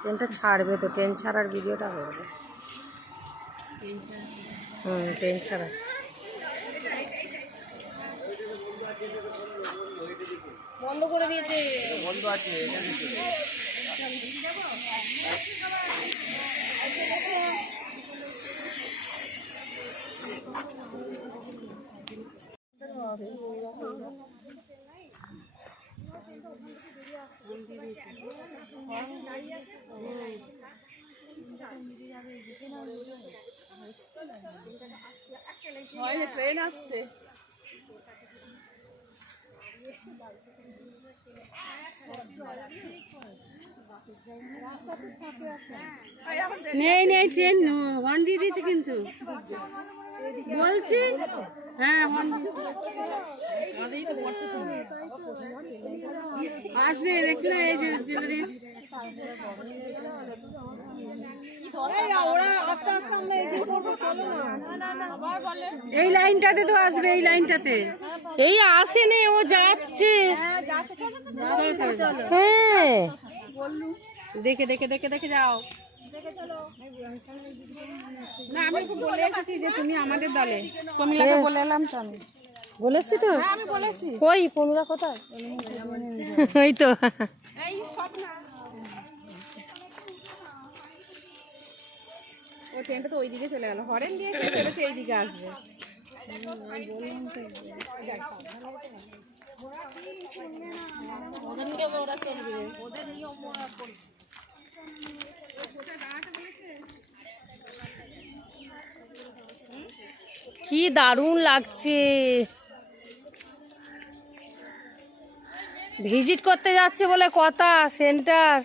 ট্রেনটা ছাড়বে তো, ট্রেন ছাড়ার ভিডিওটা করবে। ট্রেন ছাড়া বন্ধ করে দিয়েছে, বন্ধ আছে। ট্রেন আসছে। নেই নেই, ট্রেন হর্ন দিয়ে দিয়েছে কিন্তু বলছি। হ্যাঁ হর্ন আসবে, দেখছি না এই যে জেলে দিয়েছে। এই লাইনটাতে তো আসবে, এই লাইনটাতে। এই আসেনি, ও যাচ্ছে। হ্যাঁ দেখে দেখে দেখে দেখে যাও। না আমি বলে এসেছি যে তুমি আমাদের দলে, প্রমিলাকে বলে এলাম তো। আমি বলেছি তো, আমি বলেছি। কই প্রমিলা কোথায়? ওই তো এই স্বপ্না, ও ট্রেনটা তো ওইদিকে চলে গেল, হরেন দিয়ে ভেবেছে এইদিকে আসবে। ওদের নিয়মে ওরা চলবে, ওদের নিয়ম ওরা করবে। কি দারুণ লাগছে। ভিজিট করতে যাচ্ছে বলে কথা, সেন্টার।